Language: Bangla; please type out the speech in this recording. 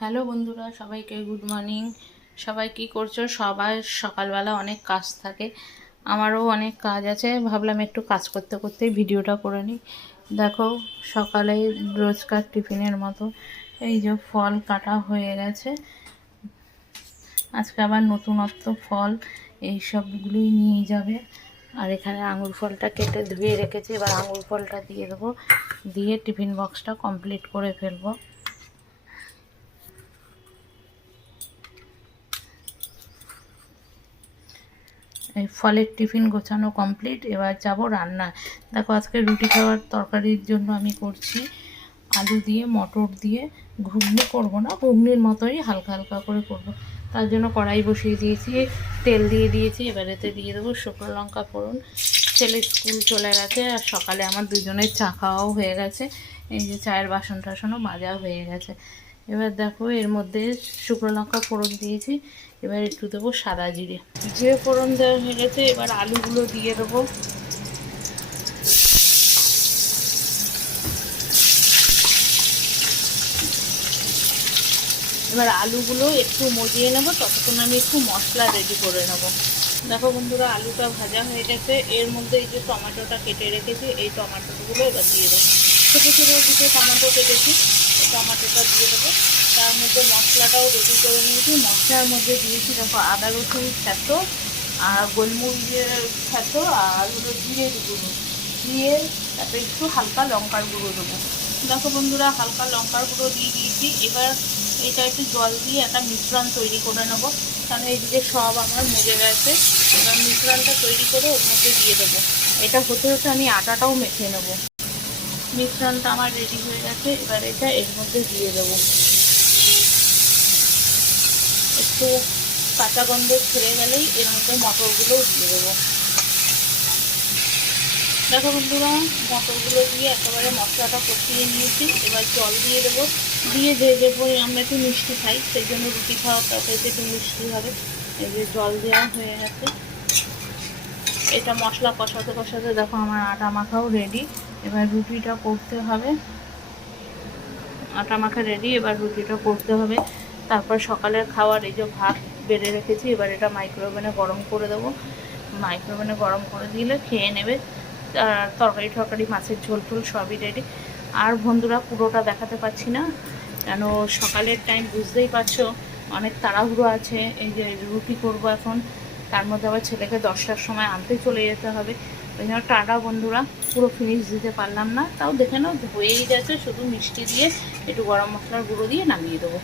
হ্যালো বন্ধুরা, সবাইকে গুড মর্নিং। সবাই কি করছো? সবাই সকালবেলা অনেক কাজ থাকে, আমারও অনেক কাজ আছে। ভাবলাম একটু কাজ করতে করতেই ভিডিওটা করে নিই। দেখো, সকালে রোজকার টিফিনের মতো এই যে ফল কাটা হয়ে গেছে। আজকে আবার নতুনত্ব ফল এই সবগুলোই নিয়ে যাবে। আর এখানে আঙুর ফলটা কেটে ধুয়ে রেখেছি, এবার আঙুর ফলটা দিয়ে দেবো, দিয়ে টিফিন বক্সটা কমপ্লিট করে ফেলবো। এই ফলের টিফিন গোছানো কমপ্লিট, এবার যাব রান্না। দেখো, আজকে রুটি খাওয়ার তরকারির জন্য আমি করছি আলু দিয়ে মটর দিয়ে। ঘুগনি করব না, ঘুগনির মতোই হালকা হালকা করে করব। তার জন্য কড়াই বসিয়ে দিয়েছি, তেল দিয়ে দিয়েছি। এবার এতে দিয়ে দেবো শুকনো লঙ্কা ফোড়ন। ছেলে স্কুল চলে গেছে, আর সকালে আমার দুজনের চা খাওয়াও হয়ে গেছে। এই যে চায়ের বাসন টাসনও মাজা হয়ে গেছে। এবার দেখো, এর মধ্যে শুকনো লঙ্কা ফোড়ন দিয়েছি, এবার একটু দেবো সাদা জিরে। জিরে ফোড়ন দেওয়া হয়ে গেছে, এবার আলুগুলো দিয়ে দেবো। এবার আলুগুলো একটু মজিয়ে নেবো, ততক্ষণ আমি একটু মশলা রেডি করে নেব। দেখো বন্ধুরা, আলুটা ভাজা হয়ে গেছে। এর মধ্যে এই যে টমেটোটা কেটে রেখেছি, এই টমেটোগুলো এবার দিয়ে দেবো। ছোটো ছোটো দুটো টমেটো কেটেছি, এই টমেটোটা দিয়ে দেবো। তার মধ্যে মশলাটাও রেডি করে নিয়েছি। মশলার মধ্যে দিয়েছি দেখো আদা রসুন থেতো, আর গোলমরিচের থেতো, আর হলো জিরের গুঁড়ো দিয়ে, তারপরে একটু হালকা লঙ্কার গুঁড়ো দেবো। দেখো বন্ধুরা, হালকা লঙ্কার গুঁড়ো দিয়ে দিয়েছি। এবার এটা একটু জল দিয়ে একটা মিশ্রণ তৈরি করে নেব, কারণ এইদিকে সব আমার মজে গেছে। এবার মিশ্রণটা তৈরি করে ওর মধ্যে দিয়ে দেবো। এটা হতে হতে আমি আটাটাও মেখে নেব। মিশ্রণটা আমার রেডি হয়ে গেছে, এবার এটা এর মধ্যে দিয়ে দেবো। একটু কাঁচা গন্ধ ছেড়ে গেলেই এর মধ্যে মটরগুলোও দিয়ে দেবো। দেখো বন্ধুরা, মটরগুলো দিয়ে একেবারে মশলাটা কষিয়ে নিয়েছি। এবার জল দিয়ে দেবো, দিয়ে যে আমরা একটু মিষ্টি খাই, সেই জন্য রুটি খাওয়ার তরকারিতে একটু মিষ্টি হবে। এই যে জল দেওয়া হয়ে গেছে। এটা মশলা কষাতে কষাতে দেখো আমার আটা মাখাও রেডি। এবার রুটিটা করতে হবে। আটা মাখা রেডি, এবার রুটিটা করতে হবে। তারপর সকালের খাওয়ার এই যে ভাত বেড়ে রেখেছি, এবার এটা মাইক্রোওভেনে গরম করে দেবো। মাইক্রোওভেনে গরম করে দিলে খেয়ে নেবে। তরকারি টরকারি মাছের ঝোল টোল সবই রেডি। আর বন্ধুরা, পুরোটা দেখাতে পাচ্ছি না, কেন সকালের টাইম বুঝতেই পারছো, অনেক তাড়াহুড়ো আছে। এই যে রুটি করব এখন, তার মধ্যে আবার ছেলেকে 10টার সময় আনতে চলে যেতে হবে। ওই জন্য টাটা বন্ধুরা, পুরো ফিনিশ দিতে পারলাম না। তাও দেখে নাও হয়েই গেছে, শুধু মিষ্টি দিয়ে একটু গরম মশলার গুঁড়ো দিয়ে নামিয়ে দেবো।